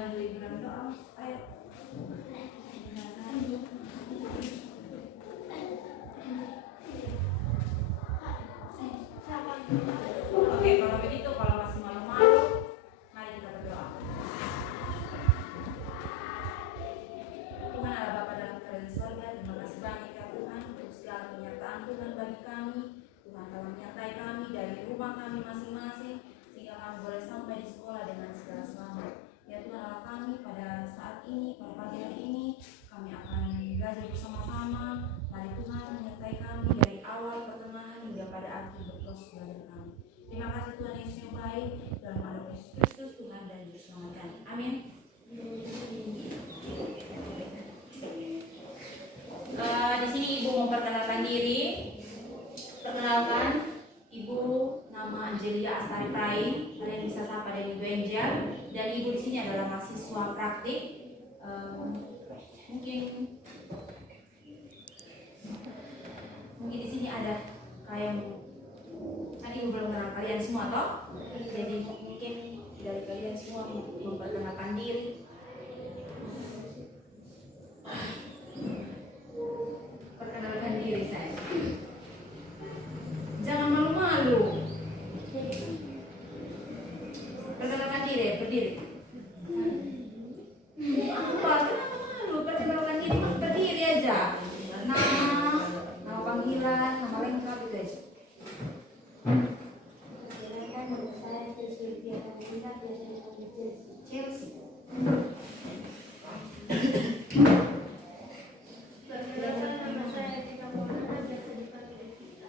dibantu Ibu dalam doa. Ayo. Oke, kalau begitu, kalau masih malu-malu, mari kita berdoa. Tuhan Allah Bapa dalam kerajaan surga, terima kasih banyak ya Tuhan untuk segala penyertaan Tuhan bagi kami. Tuhan telah menyertai kami dari rumah kami masing-masing, sehingga kami boleh sampai di sekolah dengan segala selamat. Ya Tuhan Allah kami, pada saat ini, pada pagi hari ini, kami akan belajar bersama-sama. Mari Tuhan menyertai kami dari awal, pertengahan, hingga pada akhir berproses belajar kami. Terima kasih Tuhan Yesus yang baik, dalam nama Yesus Kristus Tuhan dan Juru Selamat kami. Amin. Di sini Ibu memperkenalkan diri. Perkenalkan, Ibu nama Angelia Astari Prai. Kalian bisa sapa dari Ibu Angel. Dan Ibu di sini adalah mahasiswa praktik. Mungkin di sini ada kayak kan Ibu belum kenal kalian semua toh. Jadi mungkin dari kalian semua memperkenalkan diri. Perkenalkan diri saya. Jangan malu-malu. Perkenalkan diri, berdiri. Apa? Kenapa malu? Perkenalkan diri, berdiri aja. Nama panggilan, nama lengkap guys. Perkenalkan nama saya Chelsea. Perkenalkan nama saya Tika Maulana, biasa dipanggil Tika.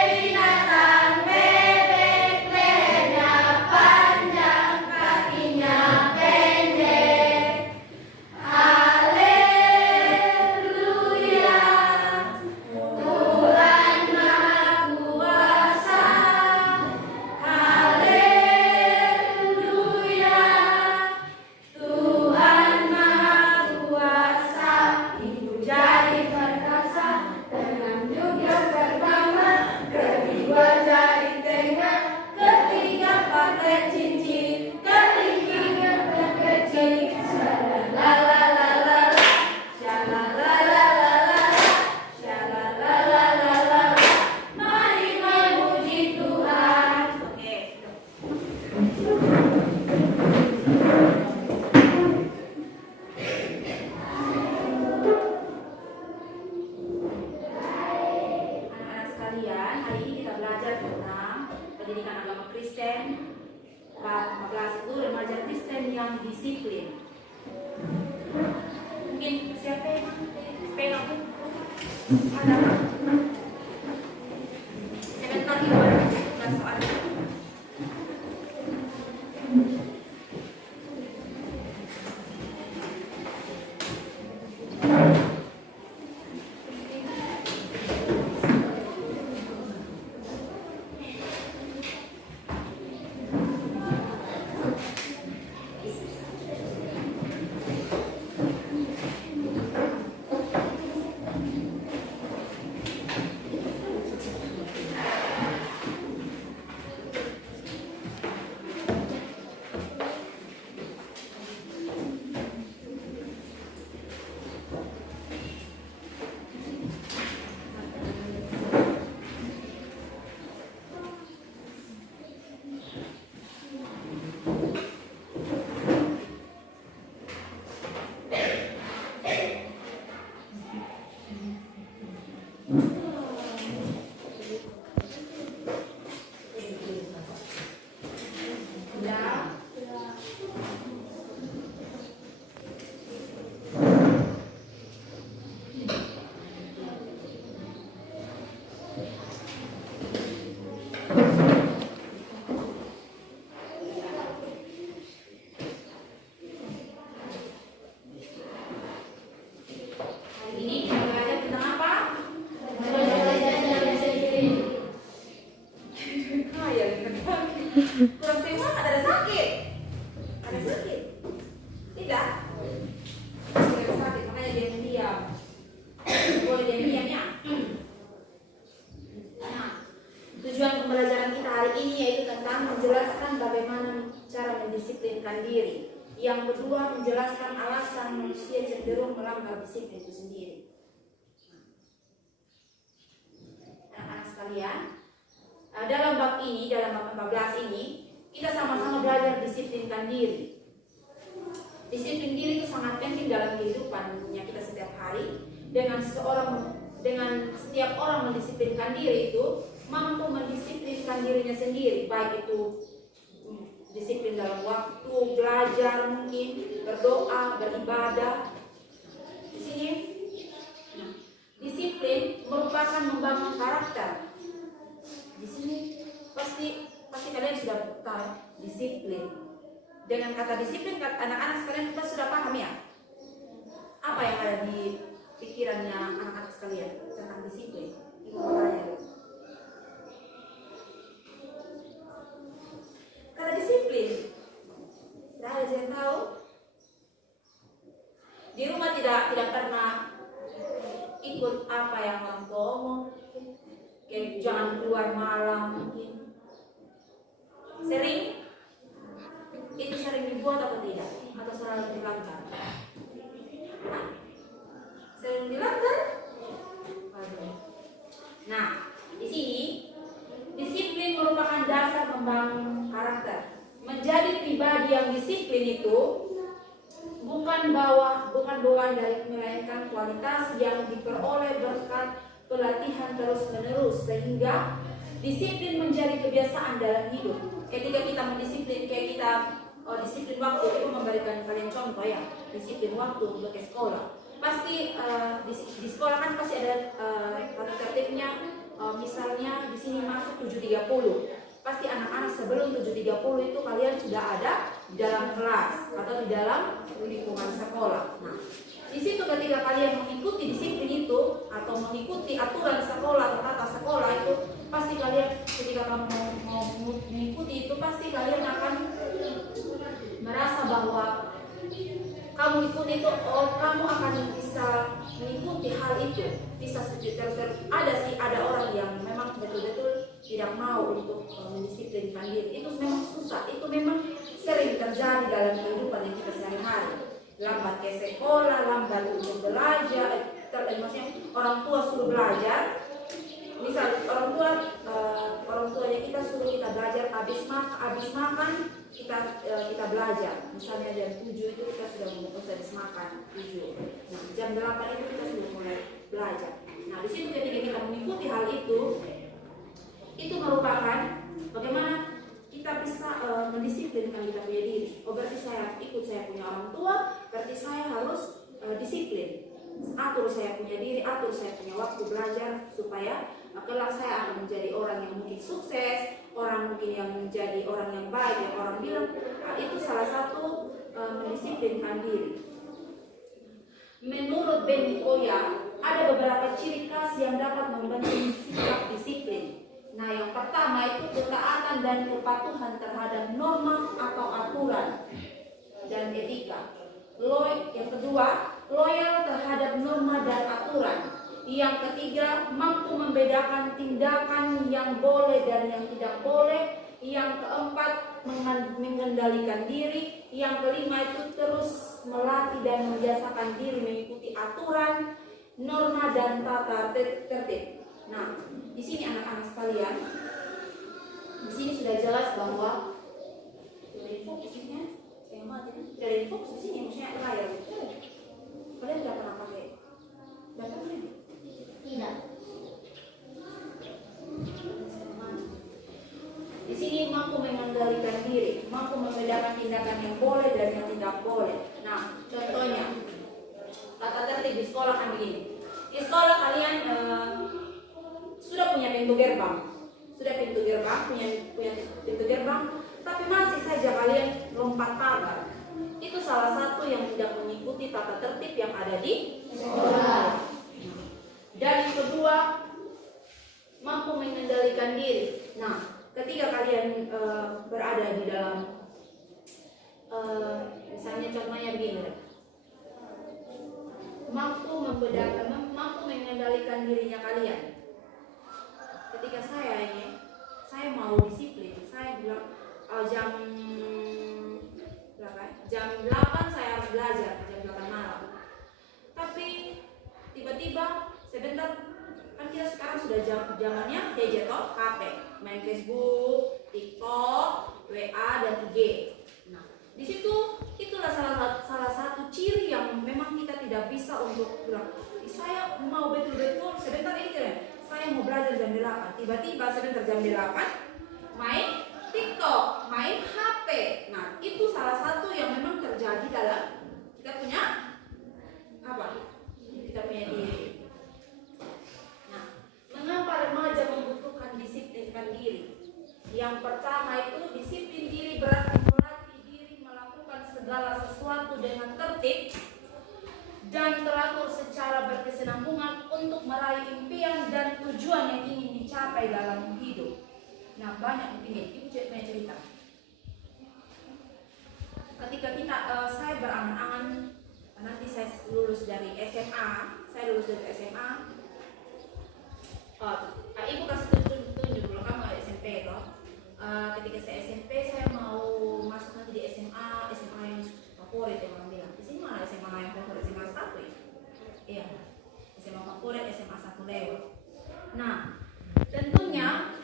Lebih binatang bebek, leda, Kristen, 15 itu remaja Kristen yang disiplin. Mungkin siapa yang pegang buku? Ada? Sebentar lagi ada soalnya. Kurang sehat, ada sakit. Ada sakit. Tidak. Ada sakit, makanya dia diam. Boleh dia diam ya. Nah, tujuan pembelajaran kita hari ini yaitu tentang menjelaskan bagaimana cara mendisiplinkan diri. Yang kedua, menjelaskan alasan manusia cenderung melanggar disiplin itu sendiri. Anak-anak sekalian, dalam bab ini, dalam bab 14 ini, kita sama-sama belajar disiplinkan diri. Disiplin diri itu sangat penting dalam kehidupannya kita setiap hari. Dengan setiap orang mendisiplinkan diri itu mampu mendisiplinkan dirinya sendiri, baik itu disiplin dalam waktu, belajar mungkin, berdoa, beribadah. Di sini, disiplin merupakan membangun karakter. Di sini pasti kalian sudah tahu disiplin. Dengan kata disiplin, anak-anak sekalian kita sudah paham ya? Apa yang ada di pikirannya anak-anak sekalian tentang disiplin? Ibu mau tanya dulu. Kata disiplin, tidak ada yang tahu. Di rumah tidak pernah ikut apa yang orang tua omong. Kayak jangan keluar malam mungkin. Sering? Itu sering dibuat atau tidak? Atau selalu dilanggar? Sering dilanggar? Nah, di sini disiplin merupakan dasar membangun karakter. Menjadi pribadi yang disiplin itu bukan bawaan dari melainkan kualitas yang diperoleh berkat pelatihan terus-menerus, sehingga disiplin menjadi kebiasaan dalam hidup. Ketika kita mendisiplin, kayak kita disiplin waktu, itu memberikan kalian contoh ya, disiplin waktu untuk ke sekolah. Pasti di sekolah kan pasti ada tata tertibnya. Misalnya di sini masuk 7.30, pasti anak-anak sebelum 7.30 itu kalian sudah ada di dalam kelas atau di dalam lingkungan sekolah. Nah, di situ ketika kalian mengikuti disiplin itu atau mengikuti aturan sekolah atau tata sekolah itu, pasti kalian ketika kamu mau mengikuti itu, pasti kalian akan merasa bahwa kamu ikuti itu, kamu akan bisa mengikuti hal itu. Bisa terus ada orang yang memang betul-betul tidak mau untuk mendisiplinkan diri. Itu memang susah, itu memang sering terjadi dalam kehidupan yang kita sehari-hari. Lambat ke sekolah, lambat untuk belajar, maksudnya orang tua suruh belajar. Misal orang tuanya kita suruh kita belajar, habis makan kita belajar. Misalnya jam 7 itu kita sudah habis makan 7. Nah, jam 8 itu kita sudah mulai belajar. Nah, di situ ketika kita mengikuti hal itu merupakan bagaimana kita bisa mendisiplinkan kita punya diri. Oh berarti saya harus ikut saya punya orang tua, berarti saya harus disiplin. Atur saya punya diri, atur saya punya waktu belajar supaya kelak saya akan menjadi orang yang mungkin sukses, orang mungkin yang menjadi orang yang baik, yang orang bilang itu salah satu mendisiplinkan diri. Menurut Benny Koya, ada beberapa ciri khas yang dapat membentuk sikap disiplin. Nah, yang pertama itu ketaatan dan kepatuhan terhadap norma atau aturan dan etika. Yang kedua, loyal terhadap norma dan aturan. Yang ketiga, mampu membedakan tindakan yang boleh dan yang tidak boleh. Yang keempat, mengendalikan diri. Yang kelima itu terus melatih dan membiasakan diri mengikuti aturan, norma dan tata tertib. Nah, di sini anak-anak sekalian, di sini sudah jelas bahwa dari fokusnya yang mati kan dari fokus di sini maksudnya layar. Kalian tidak pernah pakai data ini? Tidak. Di sini mampu mengendalikan diri, mampu membedakan tindakan yang boleh dan yang tidak boleh. Nah, contohnya tata tertib di sekolah kan begini. Di sekolah kalian sudah punya pintu gerbang, punya pintu gerbang, tapi masih saja kalian lompat pagar. Itu salah satu yang tidak mengikuti tata tertib yang ada di sekolah. Dan yang kedua, mampu mengendalikan diri. Nah, ketika kalian berada di dalam, misalnya contohnya begini, mampu mengendalikan dirinya kalian. Ketika saya mau disiplin, saya bilang jam 8 saya harus belajar, jam 8 malam. Tapi tiba-tiba sebentar, kan kita sekarang sudah zamannya gadget, HP, main Facebook, TikTok, WA dan IG. Nah, di situ itulah salah satu ciri yang memang kita tidak bisa untuk bilang saya mau betul-betul sebentar ini kira saya mau belajar jam 8, tiba-tiba sebentar jam 8 main TikTok, main HP. Nah, itu salah satu yang memang terjadi dalam kita punya apa? Kita punya diri. Nah, mengapa remaja membutuhkan disiplinkan diri? Yang pertama itu disiplin diri berarti melatih diri melakukan segala sesuatu dengan tertib dan teratur secara berkesinambungan untuk meraih impian dan tujuan yang ingin dicapai dalam hidup. Nah, banyak ini, ibu punya cerita. Ketika saya berangan-angan nanti saya lulus dari SMA, ibu kasih tunjuk dulu kamu SMP loh. Ketika saya SMP saya mau masuk nanti di SMA yang favorit yang orang bilang. Di sini mana SMA yang favorit? SMA 1 ya? Iya. SMA favorit, SMA 1 lewat. Nah, tentunya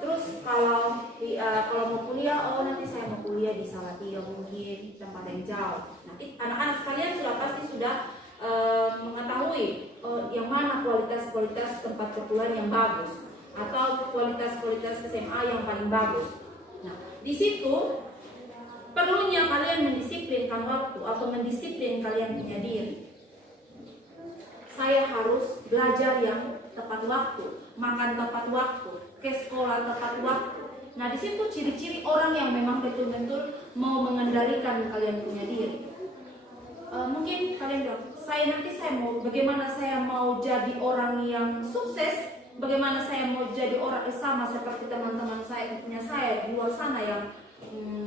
terus kalau mau kuliah, nanti saya mau kuliah di Salatiga mungkin tempat yang jauh. Nanti anak-anak sekalian sudah mengetahui yang mana kualitas tempat perkuliahan yang bagus atau kualitas SMA yang paling bagus. Nah, di situ perlunya kalian mendisiplinkan waktu atau mendisiplin kalian punya diri. Saya harus belajar yang tepat waktu, makan tepat waktu, ke sekolah tepat waktu. Nah, di situ ciri-ciri orang yang memang betul-betul mau mengendalikan kalian punya diri. Mungkin kalian bilang, bagaimana saya mau jadi orang yang sukses, bagaimana saya mau jadi orang sama seperti teman-teman saya di luar sana yang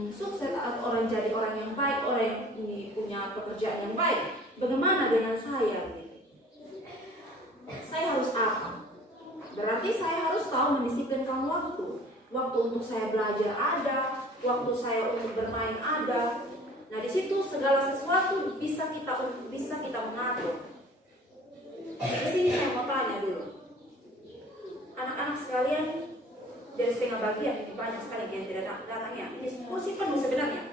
sukses atau orang jadi orang yang baik, orang yang punya pekerjaan yang baik. Bagaimana dengan saya? Saya harus apa? Berarti saya harus tahu mendisiplinkan waktu. Waktu untuk saya belajar ada, waktu saya untuk bermain ada. Nah, di situ segala sesuatu bisa kita mengatur. Di sini saya mau tanya dulu. Anak-anak sekalian, dari setengah bagian ini banyak sekali yang tidak datangnya. Ini kursi penuh sebenarnya.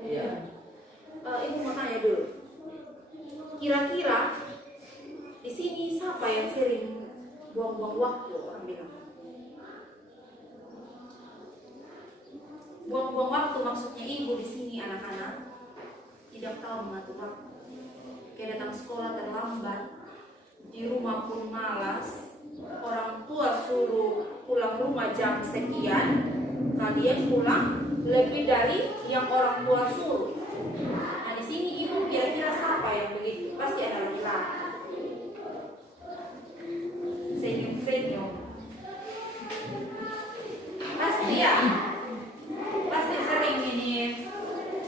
Iya. Ibu mau tanya dulu. Kira-kira di sini siapa yang sering buang-buang waktu, orang bilang? Buang-buang membuang waktu, maksudnya ibu di sini anak-anak tidak tahu mengatur waktu. Kayak datang sekolah terlambat, di rumah pun malas, orang tua suruh pulang rumah jam sekian, kalian pulang lebih dari yang orang tua suruh. Nah di sini ibu kira-kira siapa yang begitu? Pasti ada laki-laki. Senyum-senyum. Pasti ya. Pasti sering ini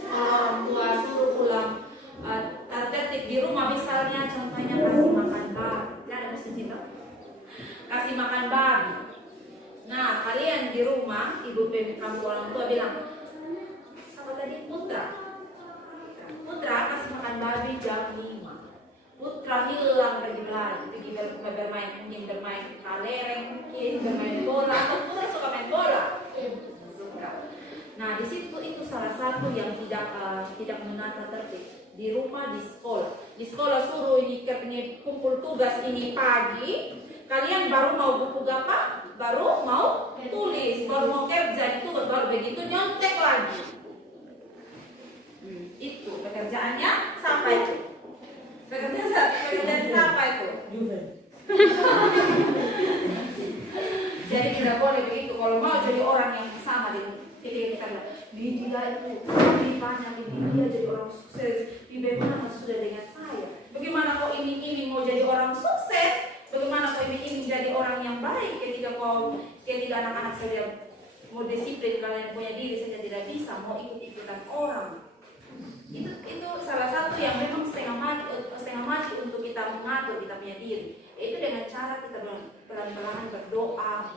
kalau orang tua suruh pulang tertib di rumah, misalnya contohnya kasih makan babi. Ada mesti cerita. Kasih makan babi. Nah kalian di rumah, ibu kamu orang tua bilang, sama tadi Putra kasih makan babi jam 5. Putra hilang pergi belajar, pergi bermain, mungkin bermain kalereng, mungkin bermain bola, atau Putra suka main bola. Suka. Nah di situ itu salah satu yang tidak menata tertib. Di rumah, di sekolah. Di sekolah suruh ini kumpul tugas ini pagi, kalian baru mau buku apa? Baru mau tulis, baru mau kerja itu, baru begitu nyontek lagi. Itu pekerjaannya siapa itu? Pekerjaan siapa itu? Jadi tidak boleh begitu. Kalau mau jadi orang yang sama di kita dia itu banyak ini, dia jadi orang sukses. Bagaimana sudah dengan saya? Bagaimana kau ini mau jadi orang sukses? Bagaimana kau ini jadi orang yang baik ketika anak-anak saya mau disiplin, kalian punya diri saja tidak bisa, mau ikut-ikutan orang. Itu salah satu yang memang setengah mati untuk kita mengatur kita punya diri. Itu dengan cara kita pelan-pelan berdoa,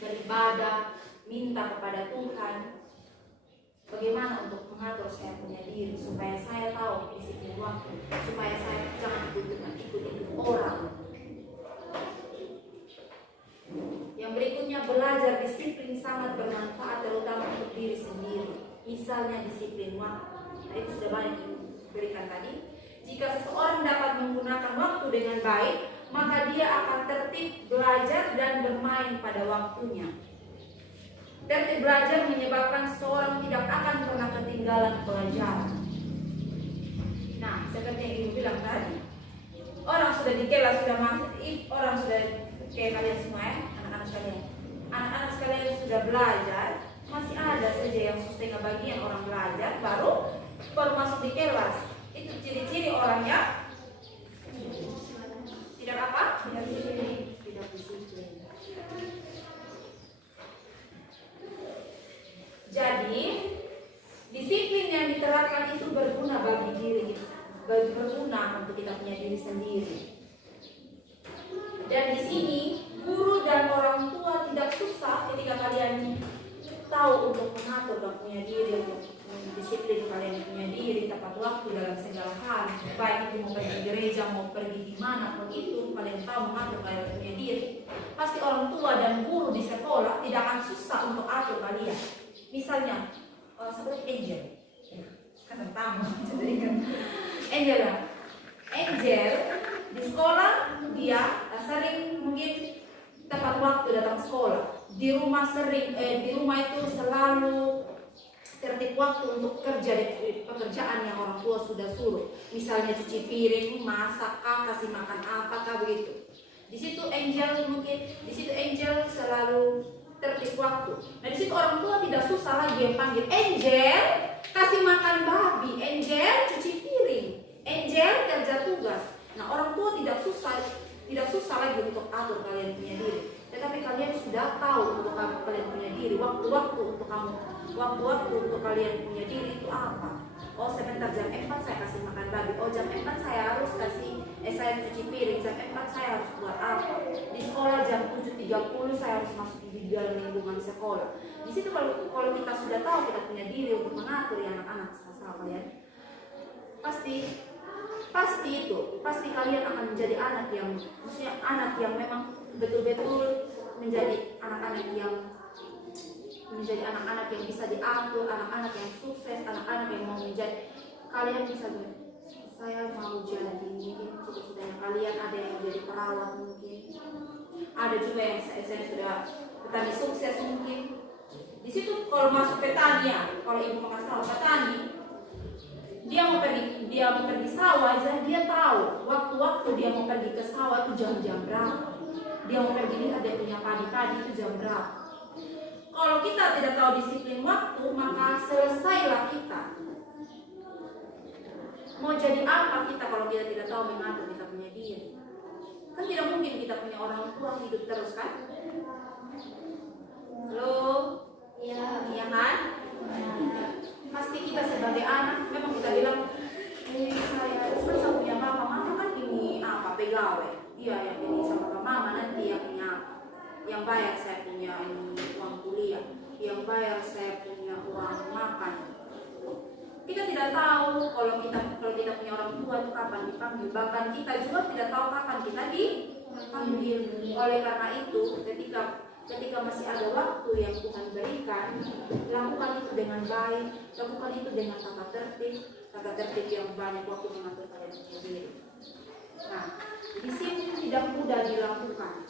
beribadah, minta kepada Tuhan bagaimana untuk mengatur saya punya diri, supaya saya tahu disiplin waktu, supaya saya jangan ikut orang. Yang berikutnya, belajar disiplin sangat bermanfaat terutama untuk diri sendiri. Misalnya disiplin waktu. Nah, itu sudah banyak diberikan tadi. Jika seseorang dapat menggunakan waktu dengan baik, maka dia akan tertib belajar dan bermain pada waktunya. Tertib belajar menyebabkan seseorang tidak akan pernah ketinggalan pelajaran. Nah, seperti yang ibu bilang tadi, orang sudah di kelas, orang sudah kayak kalian semua ya, anak-anak sekalian sudah belajar, masih ada saja yang setengah bagian orang belajar baru masuk di kelas. Itu ciri-ciri orangnya tidak apa? Tidak disiplin. Jadi disiplin yang diterapkan itu berguna bagi diri kita, berguna untuk kita punya diri sendiri. Dan di sini guru dan orang tua tidak susah ketika kalian tahu untuk mengatur dan punya diri, untuk disiplin kalian punya diri, tepat waktu dalam segala hal. Baik itu mau pergi ke gereja, mau pergi di mana pun itu, kalian tahu mengatur kalian punya diri. Pasti orang tua dan guru di sekolah tidak akan susah untuk atur kalian. Misalnya seperti Angel, kan tamu, Angel di sekolah dia sering mungkin tepat waktu datang sekolah. Di rumah itu selalu tertib waktu untuk kerja di pekerjaan yang orang tua sudah suruh. Misalnya cuci piring, masak, kasih makan apakah begitu. Di situ Angel selalu tertib waktu. Nah di situ orang tua tidak susah lagi yang panggil Angel kasih makan babi, Angel cuci piring, Angel kerja tugas. Nah orang tua tidak susah lagi untuk atur kalian punya diri. Tetapi kalian sudah tahu untuk kalian punya diri, waktu-waktu untuk kalian punya diri itu apa? Oh sebentar jam 4 saya kasih makan babi. Oh jam 4 saya harus saya cuci piring. Jam 4 saya harus buat apa? Di sekolah jam 7.30 saya harus masuk di dalam lingkungan sekolah. Di situ kalau kita sudah tahu kita punya diri untuk mengatur ya anak-anak sama kalian, pasti kalian akan menjadi anak yang memang betul-betul menjadi anak-anak yang bisa diatur, anak-anak yang sukses, anak-anak yang mau menjadi. Kalian bisa saya mau jadi mungkin cita-citanya kalian, ada yang mau jadi perawat mungkin, ada juga yang saya sudah petani sukses mungkin. Di situ kalau masuk petani ya, kalau ibu mau kasih tahu petani, dia mau pergi sawah, dia tahu waktu-waktu dia mau pergi ke sawah itu jam-jam berapa. Dia mau pergi lihat dia punya padi-padi itu jam berapa. Kalau kita tidak tahu disiplin waktu, maka selesailah kita. Mau jadi apa kita kalau kita tidak tahu mengatur kita punya diri? Kan tidak mungkin kita punya orang tua hidup terus kan? Halo? Iya kan? Pasti kita sebagai anak memang kita bilang, saya punya bapak mama kan ini apa pegawai. Iya yang ini sama bapak mama nanti yang punya apa? Yang bayar saya punya ini uang kuliah, yang bayar saya punya uang makan. Kita tidak tahu kalau kita punya orang tua itu kapan dipanggil. Bahkan kita juga tidak tahu kapan kita dipanggil. Oleh karena itu, ketika masih ada waktu yang Tuhan berikan, lakukan itu dengan baik, lakukan itu dengan tata tertib yang banyak waktu mengatur kalian sendiri. Nah, disiplin tidak mudah dilakukan.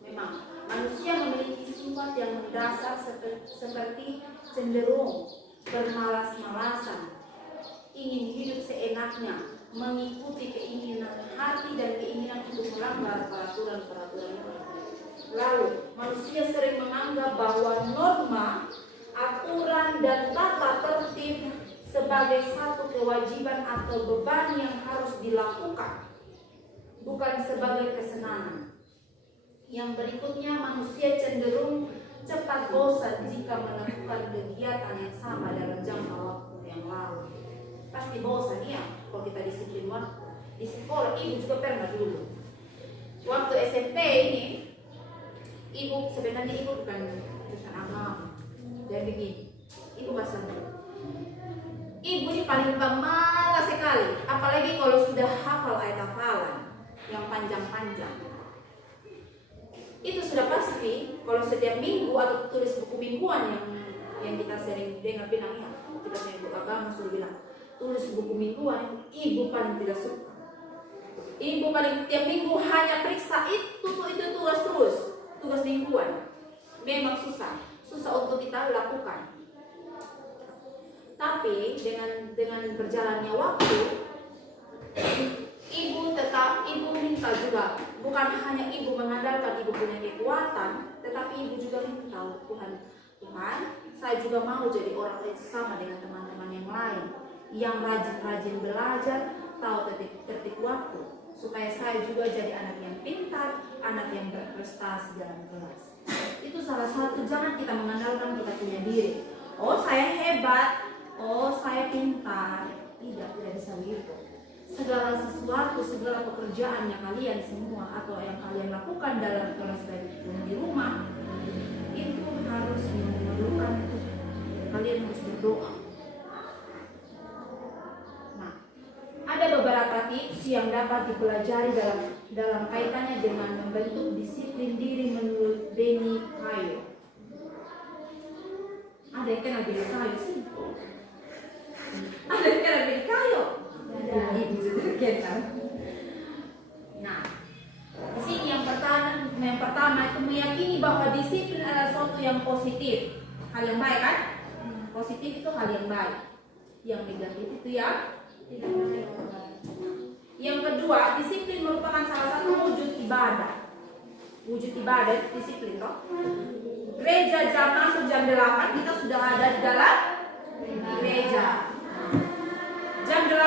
Memang manusia memiliki sifat yang mendasar seperti cenderung bermalas-malasan, ingin hidup seenaknya, mengikuti keinginan hati dan keinginan untuk melanggar peraturan-peraturan itu. Lalu, manusia sering menganggap bahwa norma, aturan, dan tata tertib sebagai satu kewajiban atau beban yang harus dilakukan, bukan sebagai kesenangan. Yang berikutnya, manusia cenderung cepat bosan jika melakukan kegiatan yang sama dalam jangka waktu yang lama. Pasti bosan ya kalau kita disiplin waktu. Di sekolah ibu juga pernah dulu. Waktu SMP ini, ibu sebenarnya ibu bukan agama. Dan begini, ibu bahasa ibu ini paling pemalas sekali, apalagi kalau sudah hafal ayat hafalan yang panjang-panjang. Itu sudah pasti kalau setiap minggu atau tulis buku mingguan yang kita sering dengar bilang ya, kita punya buku agama sudah bilang tulis buku mingguan, ibu paling tidak suka. Ibu paling tiap minggu hanya periksa itu tugas terus, tugas mingguan. Memang susah untuk kita lakukan. Tapi dengan berjalannya waktu, ibu minta juga, bukan hanya ibu mengandalkan ibu punya kekuatan, tetapi ibu juga minta Tuhan, saya juga mau jadi orang yang sama dengan teman-teman yang lain, yang rajin belajar, tahu tertib waktu, supaya saya juga jadi anak yang pintar, anak yang berprestasi dalam kelas. Itu salah satu, jangan kita mengandalkan kita punya diri. Oh saya hebat, oh saya pintar, tidak bisa begitu. Segala sesuatu, segala pekerjaan yang kalian semua atau yang kalian lakukan dalam kelas di rumah itu harus memerlukan kalian harus berdoa. Nah, ada beberapa tips yang dapat dipelajari dalam kaitannya dengan membentuk disiplin diri menurut Benny Kayo. Ada yang kenal Benny Kayo sih? Ada yang kenal Benny Kayo? Nah, di sini yang pertama itu meyakini bahwa disiplin adalah sesuatu yang positif, hal yang baik kan? Positif itu hal yang baik, yang negatif itu ya tidak baik. Yang kedua, disiplin merupakan salah satu wujud ibadah. Wujud ibadah itu disiplin toh. Gereja jam masuk jam 8 kita sudah ada di dalam gereja. Jam 7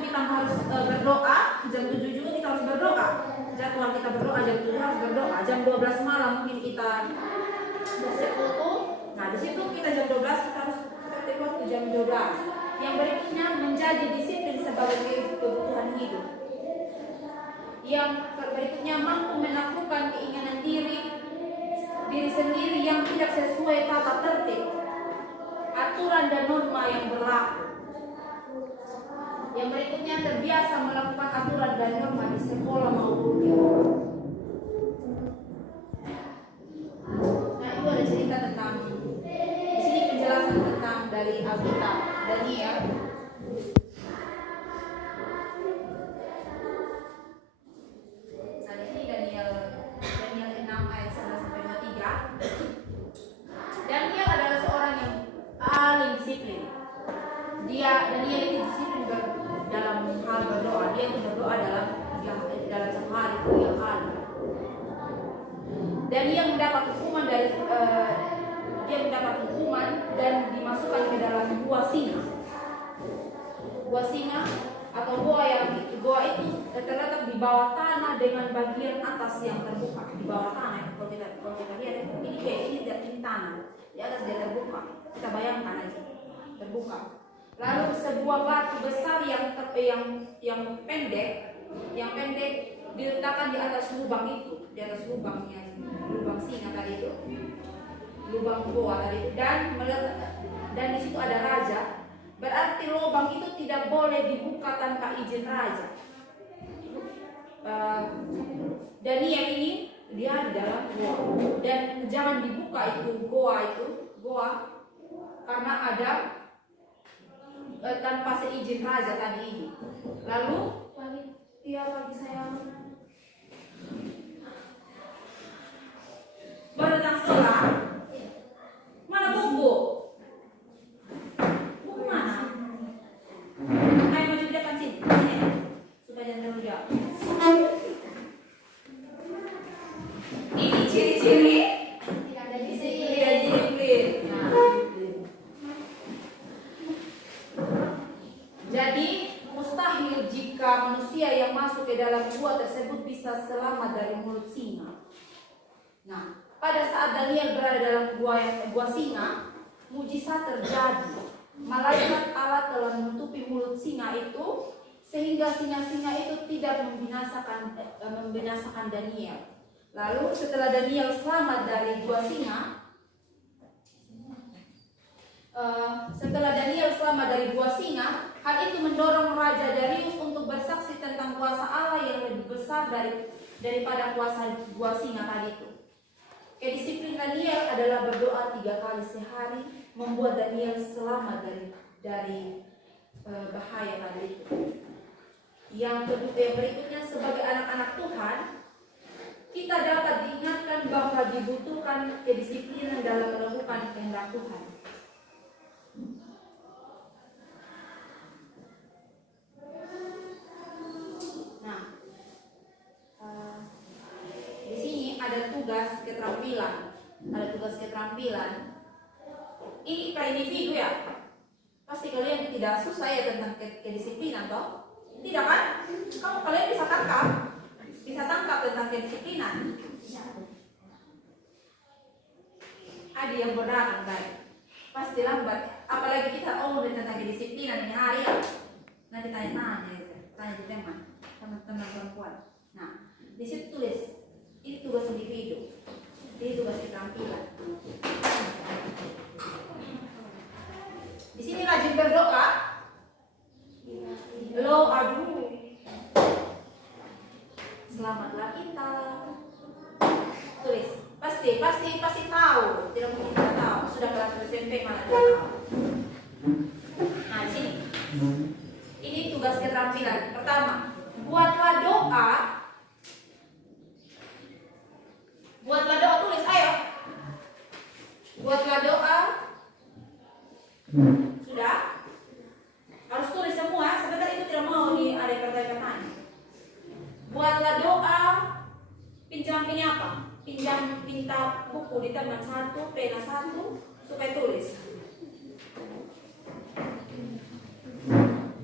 kita harus berdoa, jam 7 juga kita harus berdoa. Jadwal kita berdoa, jam 7 harus berdoa. Jam 12 malam mungkin kita bersekutu. Nah, di situ kita jam 12 kita harus tertib waktu jam 12. Yang berikutnya menjadi disiplin sebagai kebutuhan hidup. Yang berikutnya mampu menaklukkan keinginan diri sendiri yang tidak sesuai tata tertib, aturan dan norma yang berlaku. Yang berikutnya terbiasa melakukan aturan dan norma di sekolah maupun di rumah. Nah, itu ada cerita tentang di sini penjelasan tentang dari Alkitab Daniel. Nah, di sini Daniel 6 ayat 11 sampai 23. Daniel itu disiplin dalam hal berdoa. Dia itu berdoa dalam satu hari 3 kali. Dan dia mendapat hukuman dan dimasukkan ke dalam gua singa. Gua singa atau gua itu terletak di bawah tanah dengan bagian atas yang terbuka. Di bawah tanah, kalau kita lihat ini tanah, di atas dia terbuka. Kita bayangkan aja, terbuka. Lalu sebuah batu besar yang pendek diletakkan di atas lubang itu, di atas lubang singa tadi itu, lubang goa tadi itu, dan di situ ada raja. Berarti lubang itu tidak boleh dibuka tanpa izin raja. Daniel ini dia di dalam goa, dan jangan dibuka itu goa karena ada tanpa seizin raja tadi ini. Lalu pagi saya baru datang sekolah. Mana buku? Buku mana? Ayo maju di depan sini supaya jangan terlalu jauh. Ini ciri-ciri tidak disiplin. Jadi mustahil jika manusia yang masuk ke dalam gua tersebut bisa selamat dari mulut singa. Nah, pada saat Daniel berada dalam gua singa, mujizat terjadi. Malaikat Allah telah menutupi mulut singa itu sehingga singa-singa itu tidak membinasakan Daniel. Lalu setelah Daniel selamat dari gua singa, hal itu mendorong Raja Darius untuk bersaksi tentang kuasa Allah yang lebih besar daripada kuasa gua singa tadi itu. Kedisiplinan Daniel adalah berdoa 3 kali sehari, membuat Daniel selamat dari bahaya tadi itu. Yang berikutnya, sebagai anak-anak Tuhan, kita dapat diingatkan bahwa dibutuhkan kedisiplinan dalam melakukan kehendak Tuhan. Nah, di sini ada tugas keterampilan. Ini per individu ya. Pasti kalian tidak susah ya tentang kedisiplinan toh? Tidak kan? Kalian bisa tangkap tentang kedisiplinan. Ada yang berat kan? Pasti lambat. Apalagi kita tentang kedisiplinan ini hari ya. Nanti tanya di teman perempuan. Nah, di situ tulis ini tugas individu, ini tugas keterampilan. Di sini rajin berdoa. Aduh. Selamatlah kita. Tulis. Pasti tahu. Tidak mungkin tidak tahu. Sudah kelas SMP malah tidak tahu. Nah, di sini. Ini tugas keterampilan. Pertama, buatlah doa. Tulis, ayo. Buatlah doa. Sudah? Harus tulis semua. Sebentar itu tidak mau ada pertanyaan. Buatlah doa. Minta buku di teman 1, pena 1, supaya tulis.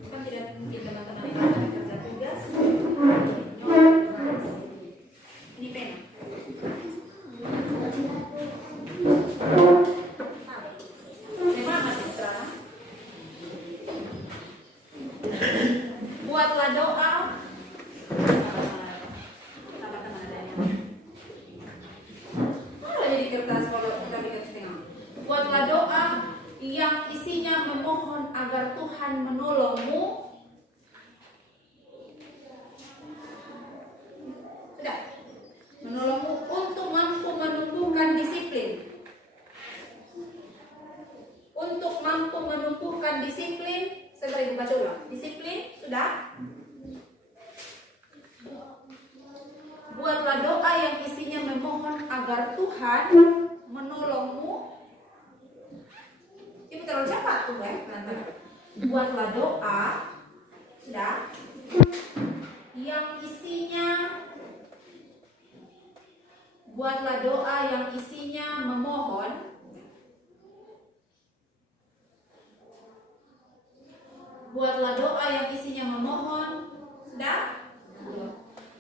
Kan tidak mungkin teman-teman itu ada kerja tugas. Ini pena. Buatlah doa. Buatlah doa yang isinya memohon agar Tuhan menolongmu. Sudah. Menolongmu untuk mampu menumbuhkan disiplin. Untuk mampu menumbuhkan disiplin. Sebentar ibu baca ulang. Disiplin, sudah. Buatlah doa yang isinya memohon agar Tuhan menolongmu. Ibu terlalu cepat tuh ya, pelan-pelan. Buatlah doa, sudah, yang isinya memohon sudah,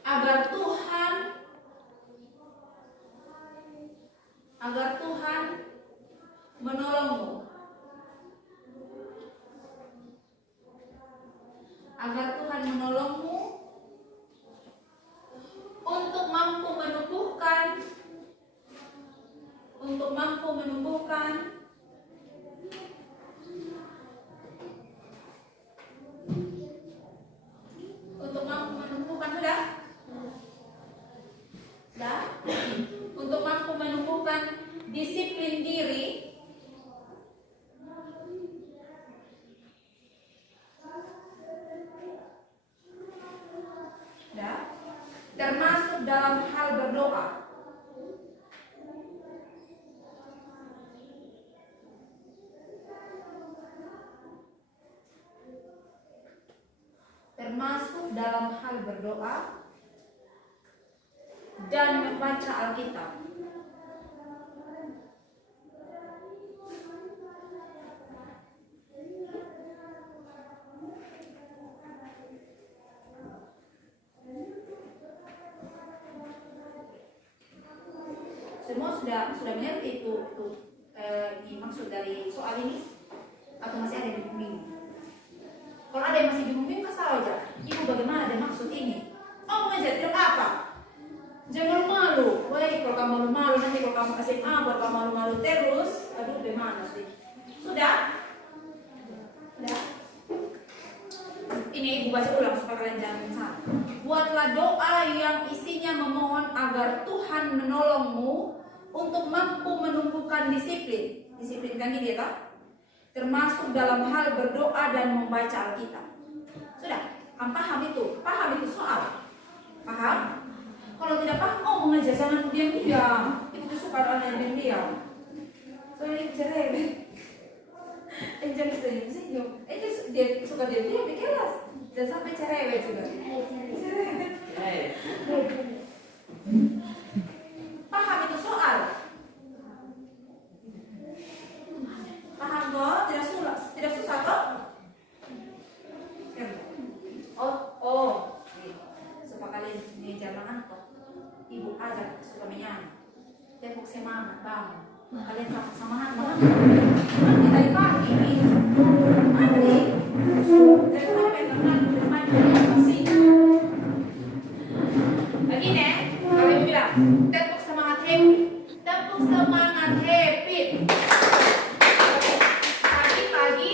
agar Tuhan menolongmu, untuk mampu menumbuhkan untuk mampu menumbuhkan disiplin diri termasuk dalam hal berdoa. Dan membaca Alkitab. Semua sudah mengerti itu maksud dari soal ini, atau masih ada yang bingung? Kalau ada yang masih bingung, kasih aja. Ibu, bagaimana ada maksud ini? Oh, mengajar apa? Jangan malu. Woi, kalau kamu malu nanti kalau kamu kasih kalau kamu malu-malu terus, aduh, bagaimana sih? Sudah? Ini ibu baca ulang supaya kalian jangan salah. Buatlah doa yang isinya memohon agar Tuhan menolongmu untuk mampu menumbuhkan disiplin. Disiplin kan ini ya, termasuk dalam hal berdoa dan membaca Alkitab. Sudah? Kamu paham itu? Paham itu soal? Paham? Kalau tidak paham, mengajar jangan diam-diam. Itu suka ada yang diam-diam. Soalnya ini cerewet. Jangan senyum. Dia suka diam-diam di kelas. Dan sampai cerewet juga. Cerewet. Paham itu soal? Paham kok? Tidak susah kok? Supaya kalian diajar mengantuk. Ibu ajar suka menyanyi. Tepuk semangat, bangun. Kalian tak semangat banget. Nanti dari pagi ini. Nanti. Dari sampai masih. Lagi nih, kalau ibu bilang tepuk semangat happy. Tepuk semangat happy. Pagi-pagi,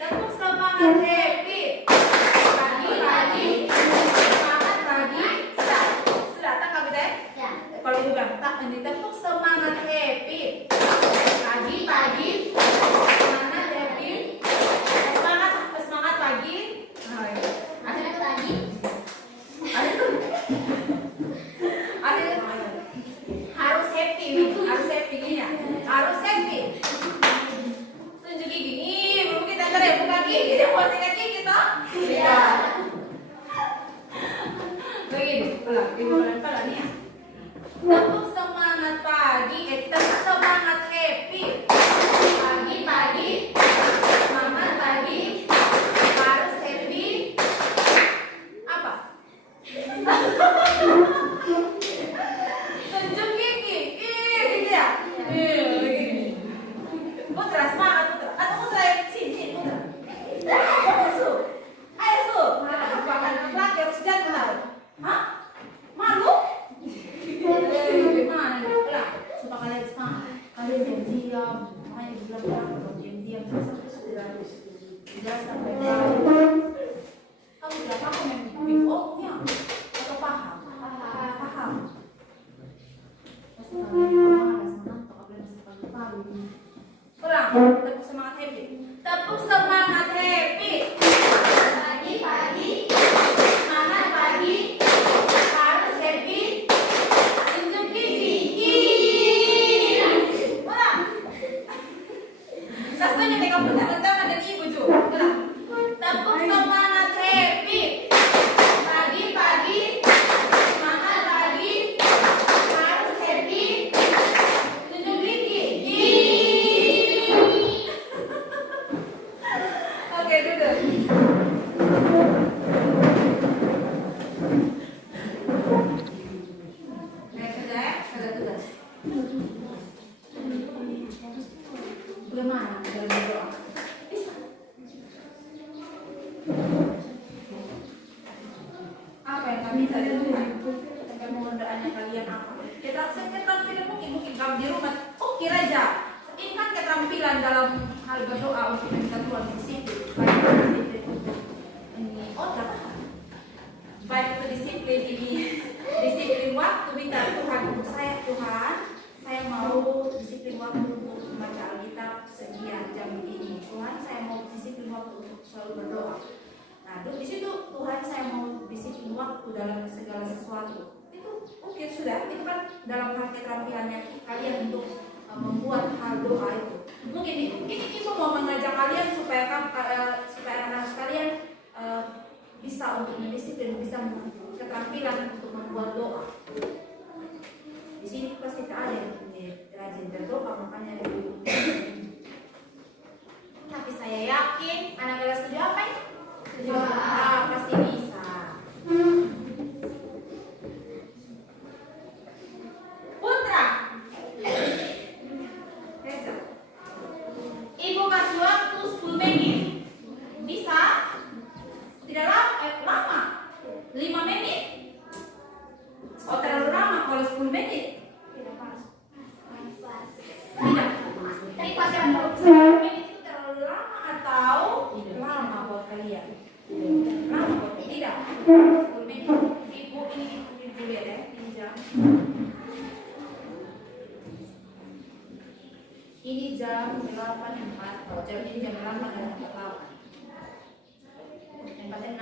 tepuk semangat happy. Pagi-pagi. Kalau ibu bilang tak, ini tepuk semangat happy. Pagi-pagi semangat happy. Semangat pagi. Ada pagi. Harus happy ya. Harus happy. Tunjuk gigi. Nih, belum kita cari buka gigi. Dia mau sikat gigi toh? Iya. Begini, ulang. Ibu pelan-pelan nih ya. Tepuk semangat pagi, tepuk semangat happy. Pagi-pagi, semangat pagi, harus happy. Apa? Tunjuk gigi, gitu ya. Putra semangat putra, atau putra yang sini putra. Ayo su, laki harus jangan. Hah? Malu? Gimana nih? Supaya kalian semangat. Kalian diam-diam. Makanya dibilang kalau diam-diam sampai sudah jelaskan baik-baik. Kamu tidak paham yang dibohongnya atau paham? Paham. Pasti kalian semangat atau kalian masih pagi-pagi. Ulang, tepuk semangat happy. Tepuk semangat happy. Pagi-pagi. Semangat pagi. Harus happy. Tunjuk gigi. Ulang. Rasanya mereka pun tangan dan ibu juga. Ulang. dalam berdoa. Bisa. Apa yang kami minta dari Tuhan? Mohon doanya kalian apa? Keterampilan mungkin kamu di rumah. Oke Raja, ini kan keterampilan dalam hal berdoa untuk minta Tuhan disiplin. Baik itu disiplin untuk ini otak, baik itu disiplin ini disiplin waktu minta Tuhan untuk saya Tuhan. Saya mau disiplin waktu untuk membaca Alkitab sekian jam ini. Tuhan, saya mau disiplin waktu untuk selalu berdoa. Nah, di situ Tuhan, saya mau disiplin waktu dalam segala sesuatu. Oke, sudah, itu kan dalam hal keterampilannya kalian untuk membuat hal doa itu. Mungkin ini ibu mau mengajak kalian supaya anak-anak sekalian bisa untuk mendisiplin, bisa keterampilan untuk membuat doa. Di sini pasti ada yang rajin berdoa, makanya tapi saya yakin anak kelas 7 apa ya? Pasti bisa. Ibu kasih waktu 10 menit. Bisa? Tidak lama. 5 menit. Oh, terlalu lama kalau 10 menit. Tidak. Tapi pas yang 10 menit itu terlalu lama atau lama buat kalian? Lama buat kalian? Tidak. 10 menit. Ibu ini lihat ya, ini jam. Ini jam 8.04. Oh, jam ini jam 8 dan 48. 4.6.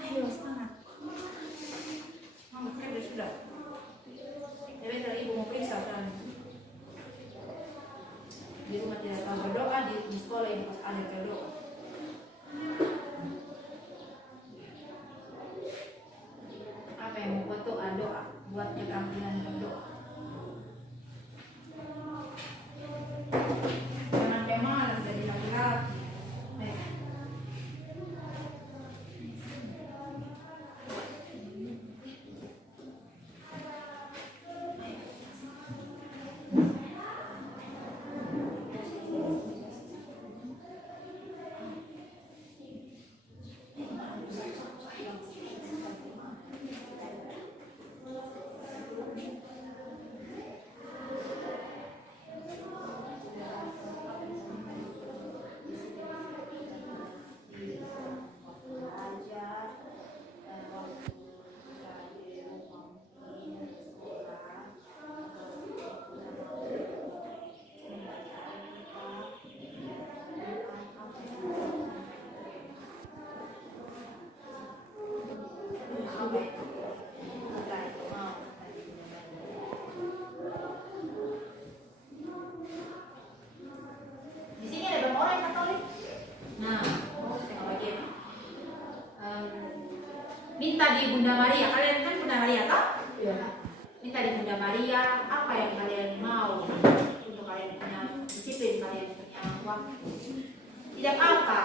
Ayo semangat. Semangat kan sudah. Jadi dari ibu mau periksa kan. Di rumah tidak tahu berdoa, di sekolah ini pas ada berdoa. Apa yang membuat doa? Buat keterampilan berdoa. Jangan kayak malas jadi laki-laki. Di sini ada berapa orang yang Katolik? Nah, tengok lagi. Minta di Bunda Maria. Kalian kan Bunda Maria toh? Iya. Minta di Bunda Maria apa yang kalian mau untuk kalian punya disiplin, kalian punya waktu. Tidak apa.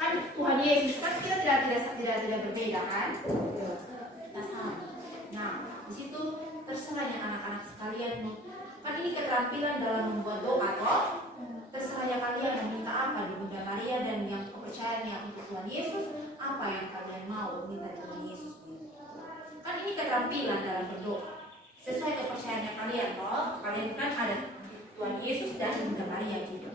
Kan Tuhan Yesus kan kita tidak berbeda kan? Kita sama. Nah, di situ terserahnya anak-anak sekalian. Kan ini keterampilan dalam membuat doa toh? Terserahnya kalian minta apa di Bunda Maria dan yang kepercayaannya untuk Tuhan Yesus, apa yang kalian mau minta di Tuhan Yesus. Kan ini keterampilan dalam berdoa. Sesuai kepercayaannya kalian toh? Kalian kan ada Tuhan Yesus dan Bunda Maria juga.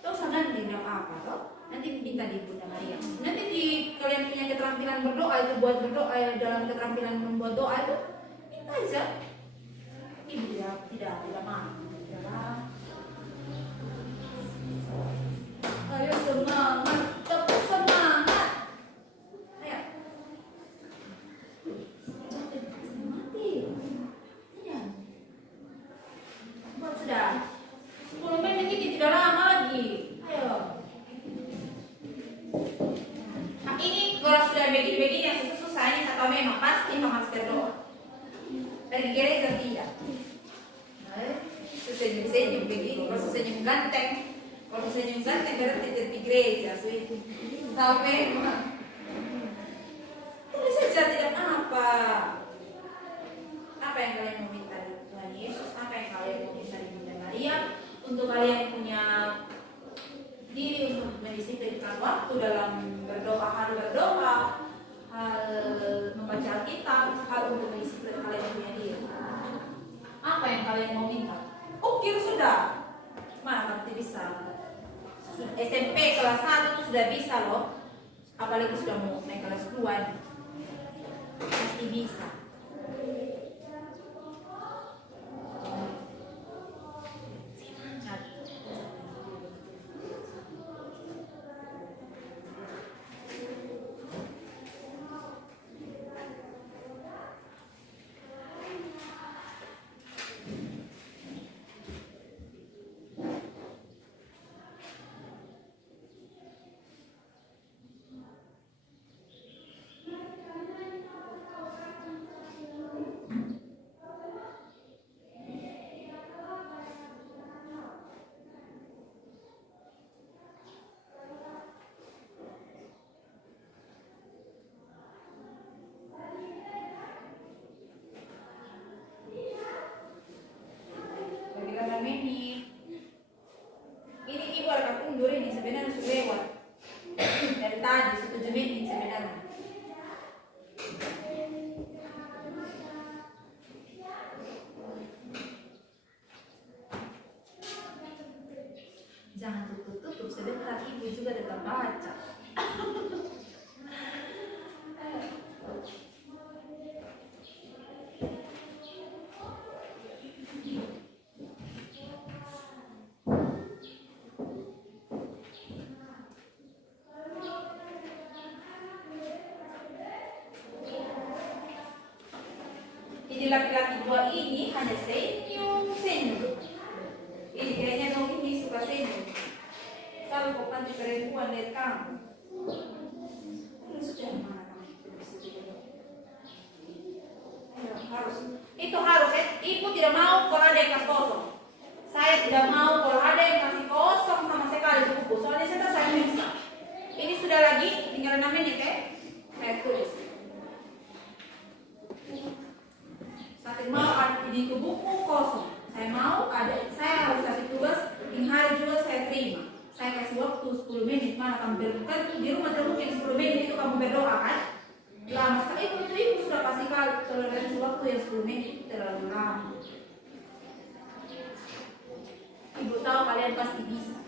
Toh sangat tidak apa toh? Nanti minta di Bunda Maria. Nanti di kalian punya keterampilan berdoa itu buat berdoa dalam keterampilan membuat doa itu minta aja. Ibu tidak mau. Ayo semangat, tetap semangat. Ayo. Mati. Iya. Buat sudah. 10 menit ini tidak lama lagi. Ayo. Nah ini kalau sudah begini yang susah ini kata memang pasti harus berdoa. Dari gereja tidak. senyum-senyum begini. Kalau senyum ganteng, berarti di gereja. Tapi tulis saja tidak apa. Apa yang kalian mau minta dari Tuhan Yesus? Apa yang kalian mau minta dari Bunda Maria? Untuk kalian yang punya diri untuk mendisiplinkan waktu dalam berdoa, hal membaca Alkitab, hal untuk mendisiplinkan kalian punya diri. Apa yang kalian mau minta? Ukir sudah. Mana nanti bisa? SMP kelas 1 itu sudah bisa loh. Apalagi sudah mau naik kelas 2 pasti bisa. Ini ibu ada undur ini sebenarnya sudah lewat dari tadi 7 menit sebenarnya. Jangan tutup sebentar, ibu juga tetap baca. Jadi laki-laki dua ini hanya senyum. Ini kayaknya dong ini suka senyum. Selalu kok panti perempuan lihat kamu. Terus sudah mana kamu? Harus. Itu harus. Ibu tidak mau kalau ada yang kasih kosong. Saya tidak mau kalau ada yang kasih kosong sama sekali buku. Soalnya saya bisa. Ini sudah lagi tinggal 6 menit ya. Saya tulis. Saya mau ada di buku kosong. Saya harus kasih tugas. Di hari juga saya terima. Saya kasih waktu 10 menit. Mana kamu berdoa? Di rumah termungkin 10 menit itu kamu berdoa kan? Lama sekali ibu sudah kasih toleransi waktu yang 10 menit terlalu lama. Ibu tahu kalian pasti bisa.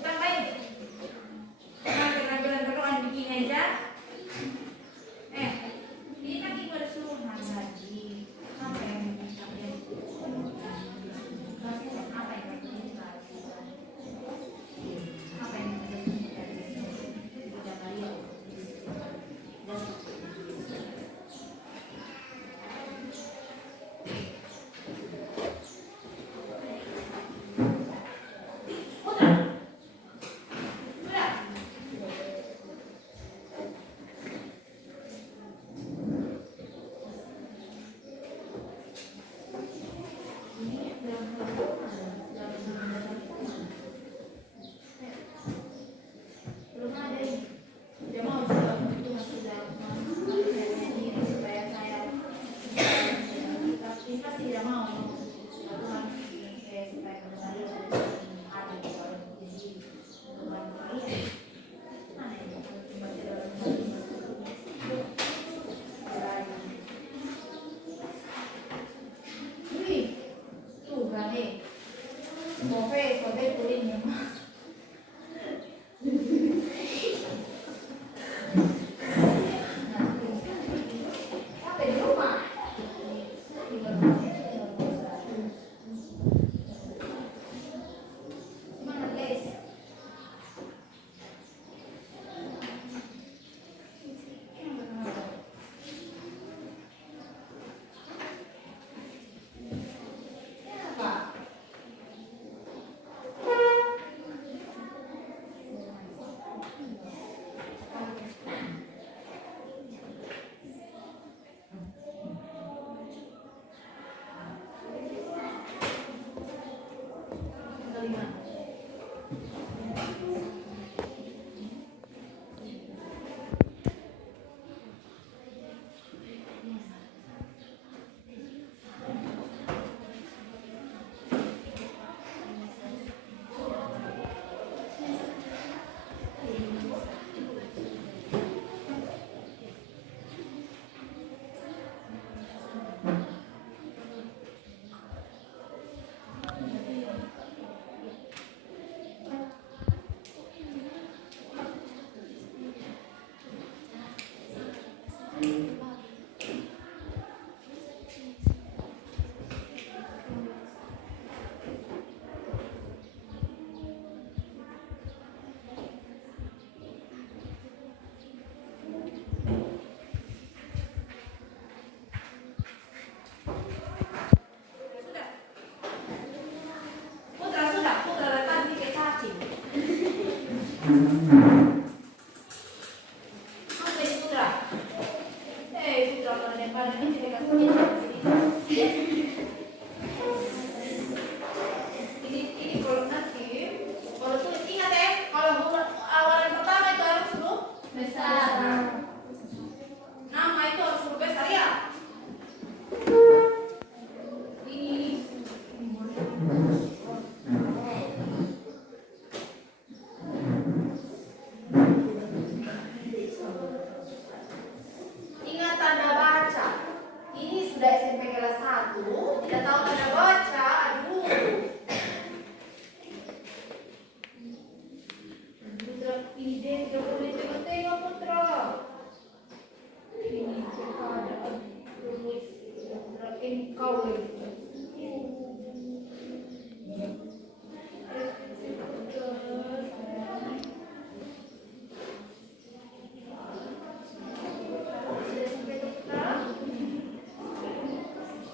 Tambahin. Pengambilan perluan bikin aja. Ini kan ibu ada suruhan gaji. Apa yang kalian? Apa yang kalian gaji? Apa yang kalian gaji? Ibu jangan lihat. Belum ada ini. Dia mau juga itu masih dalam sendiri supaya saya tapi masih tidak mau Tuhan supaya kembali ada di dalam diri Tuhan kalian. Mana ini? Masih dalam hati. Wih, Tuhan Sobe kulitnya mas. Sampai di rumah. Semangat guys.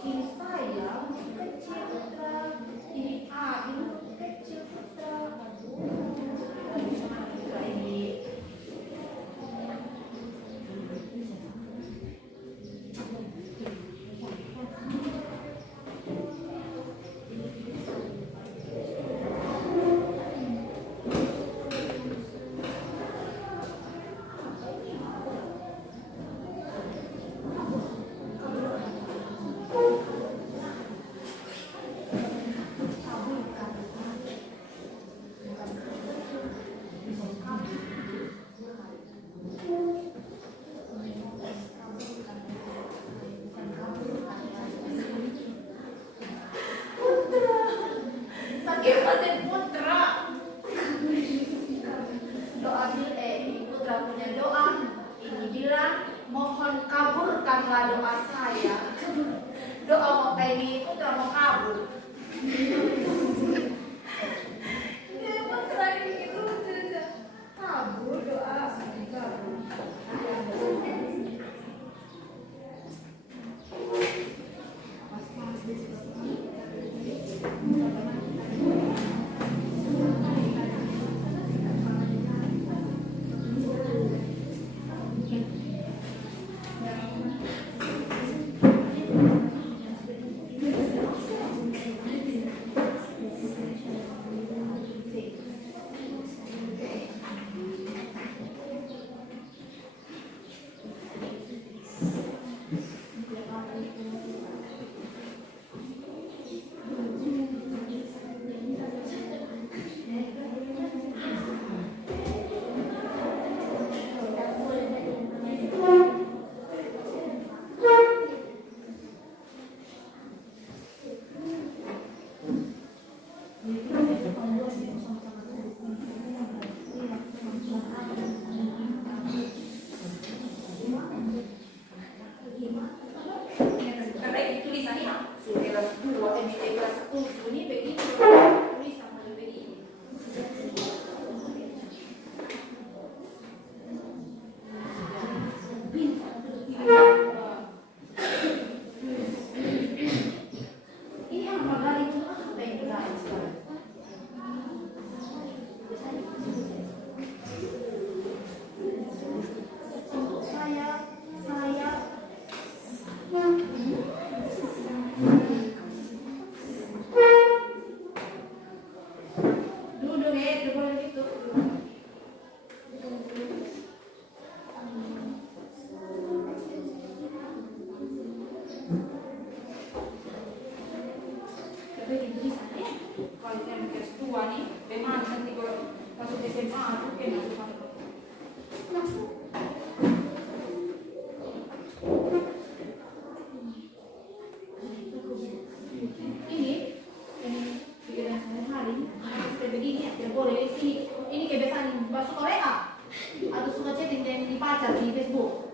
Ini saya kecil. doa saya. Doa mau ini putra mau kabur. Emang terakhir itu sudah kabur doa kabur. Ini kebiasaan masuk Korea atau suka chatting dengan di pacar di Facebook.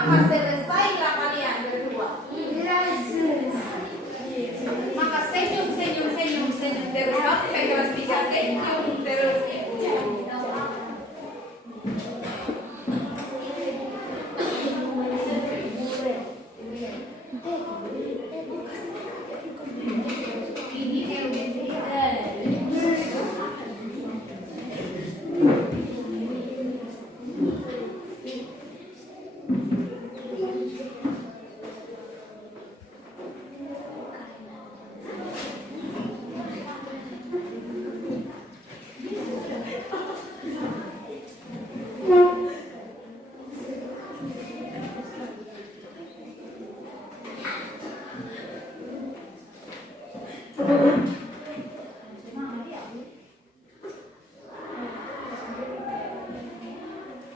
Maka selesailah kalian berdua. Maka senyum terus sampai kelas 3 senyum terus.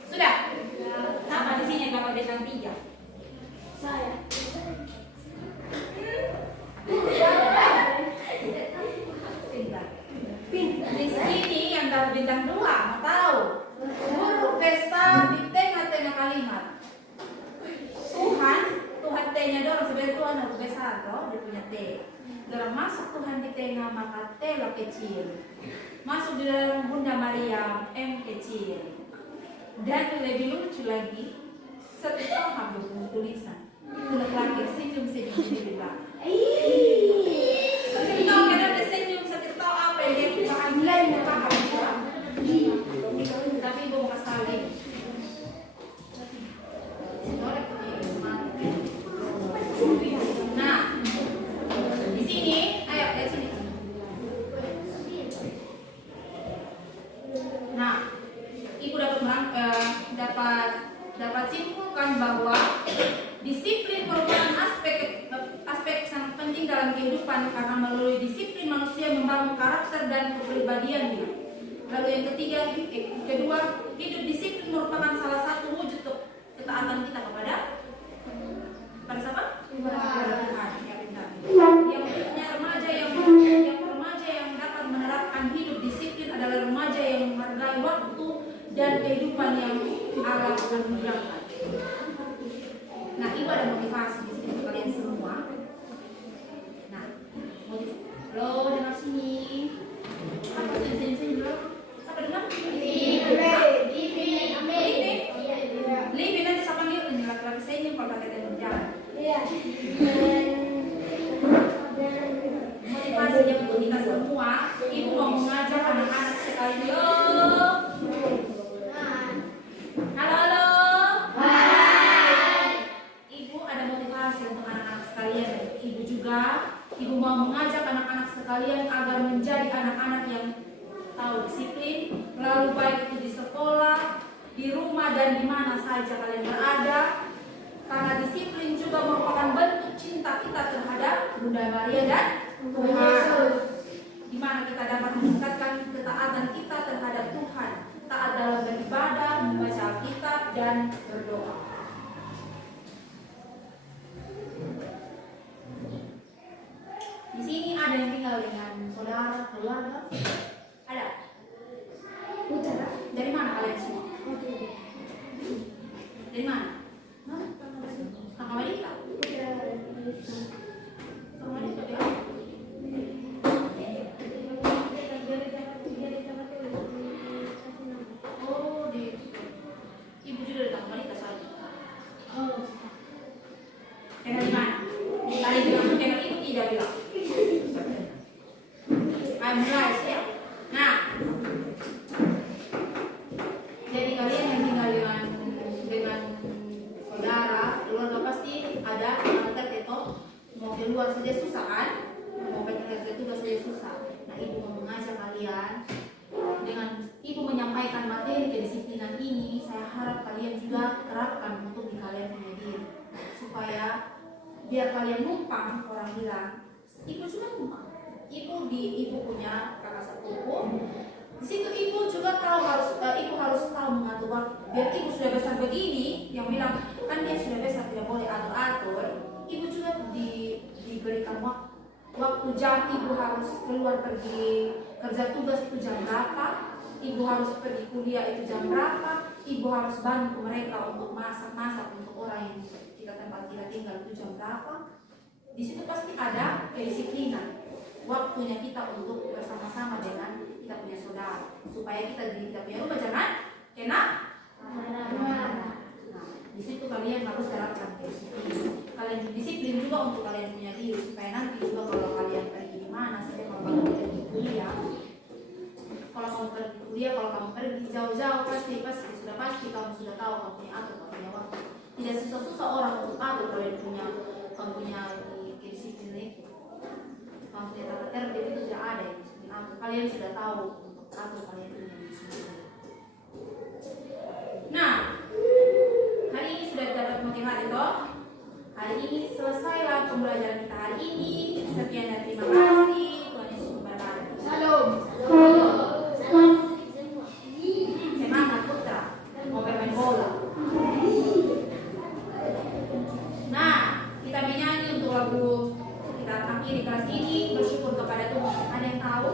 Sudah? Sama di sini Bapak bintang 3. Saya. Di sini yang dapat bintang 2, mau tahu? Huruf besar di tengah-tengah kalimat. Tuhan T-nya dorong sebenarnya Tuhan huruf besar toh, dia punya T. Dorong masuk Tuhan di tengah maka T lo kecil. Masuk di dalam Bunda Maria M kecil. Dan lebih lucu lagi, setelah habis tulisan, sudah lagi senyum di belakang. Sakit tahu kadang dia senyum, sakit tahu apa yang dia bahagia itu paham juga. Tapi ibu mau kasih. Nah, di sini, ayo lihat sini. Nah, ibu dapat simpulkan bahwa disiplin merupakan aspek sangat penting dalam kehidupan karena melalui disiplin manusia membangun karakter dan kepribadiannya. Lalu yang kedua, hidup disiplin merupakan salah satu wujud ketaatan kita kepada siapa? Kepada Tuhan. Ya benar. Yang remaja yang dapat menerapkan hidup disiplin adalah remaja yang menghargai waktu dan kehidupan yang Allah akan muliakan. Nah, ibu ada motivasi di sini untuk kalian semua. Nah, lo dengar sini. Apa tuh sini lo? Apa dengar? Livi nanti saya panggil ini laki-laki senyum kalau kita berjalan. Motivasinya untuk kita semua, ibu mau mengajak anak-anak sekali. Halo. Ibu ada motivasi untuk anak-anak sekalian. Ibu mau mengajak anak-anak sekalian agar menjadi anak-anak yang tahu disiplin, melalui baik itu di sekolah, di rumah dan di mana saja kalian berada. Karena disiplin juga merupakan bentuk cinta kita terhadap Bunda Maria dan Tuhan. Di mana kita dapat meningkatkan ketaatan kita terhadap Tuhan, taat dalam beribadah, membaca Alkitab dan berdoa. Di sini ada yang tinggal dengan saudara, keluarga? Ada? Utara. Dari mana kalian semua? Dari mana? Kakak Malika? Kakak Malika ya? Oh, ibu juga dari Kakak Malika soalnya. Kenal di mana? Tadi bilang, kenal ibu tidak bilang. Mulai ya. Nah, jadi kalian yang tinggal dengan saudara, keluarga pasti ada karakter itu mau keluar saja susah kan? Mau pergi tugas saja susah. Nah, ibu mau mengajak kalian dengan ibu menyampaikan materi kedisiplinan ini, saya harap kalian juga terapkan untuk di kalian punya diri supaya biar kalian numpang, orang bilang ibu juga numpang. Ibu punya kakak sepupu. Di situ ibu juga ibu harus tahu mengatur waktu. Biar ibu sudah besar begini, yang bilang kan dia sudah besar tidak boleh atur-atur. Ibu juga diberikan waktu jam. Ibu harus keluar pergi kerja tugas itu jam berapa. Ibu harus pergi kuliah itu jam berapa. Ibu harus bantu mereka untuk masak untuk orang yang kita tinggal itu jam berapa. Di situ pasti ada kedisiplinan waktunya kita untuk bersama-sama dengan kita punya saudara, supaya kita di kita punya rumah jangan kena marah. Nah, di situ kalian harus terapkan disiplin. Kalian disiplin juga untuk kalian punya diri, supaya nanti juga kalau kalian pergi di mana, saya kalau kamu pergi kuliah, kalau kamu pergi kuliah, kalau kamu pergi jauh-jauh, pasti sudah pasti kamu sudah tahu kamu punya atur, kamu punya waktu. Tidak susah-susah orang untuk atur. Kalian punya kamu punya kedisiplinan itu, kamu punya tata tertib itu tidak ada yang disiplin atur. Kalian sudah tahu untuk atur kalian punya disiplin. Nah, hari ini sudah dapat motivasi toh. Hari ini selesailah pembelajaran kita hari ini. Sekian dan terima kasih. Tuhan Yesus memberkati. Shalom. Semangat putra, mau bermain bola. Nah, kita menyanyi untuk lagu kita akhiri kelas ini. Bersyukur kepada Tuhan. Ada yang tahu?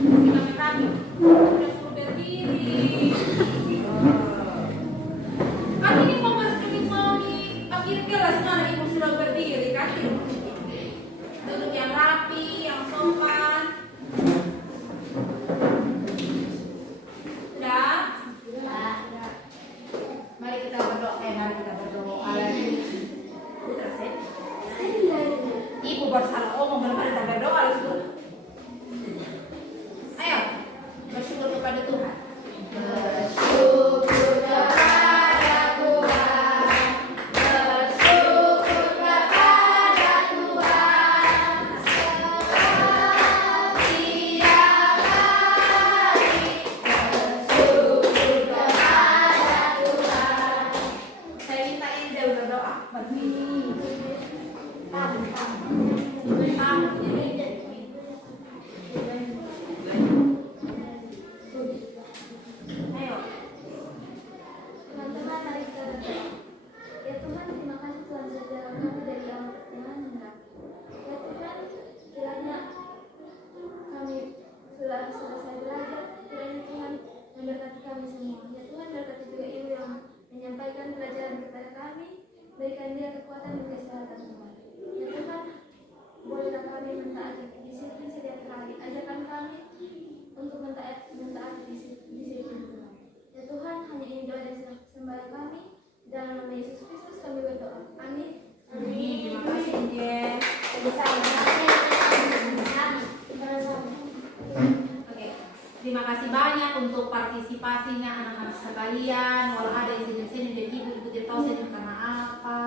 Kita kami sudah suruh berdiri. Kan ini mau di akhir kelas, mana ibu sudah berdiri kan? Duduk yang rapi, yang sopan. Sudah? Mari kita berdoa lagi. Putra Sen. Ibu bersalah omong belum ada berdoa langsung. Ayo, bersyukur kepada Tuhan. Bersyukur kepada Tuhan. Bersyukur kepada Tuhan. Setiap hari bersyukur kepada Tuhan. Saya minta Enda berdoa. Ayo. Teman-teman, mari kita berdoa. Ya Tuhan, terima kasih Tuhan sejarah kami dari awal Tuhan hingga. Ya Tuhan, kiranya kami sudah selesai belajar. Kiranya Tuhan memberkati kami semua. Ya Tuhan, berkati juga ibu yang menyampaikan pelajaran kepada kami. Berikan dia kekuatan dan kesehatan Tuhan. Ya Tuhan, bolehlah kami mentaati disiplin setiap hari. Ajarkan kami untuk mentaati disiplin Tuhan. Ya Tuhan, hanya ini doa dan sembah kami. Dalam nama Yesus Kristus kami berdoa. Amin. Terima kasih, Jen. Oke, terima kasih banyak untuk partisipasinya anak-anak sekalian. Walau ada yang sini dan ibu tidak tahu saya karena apa.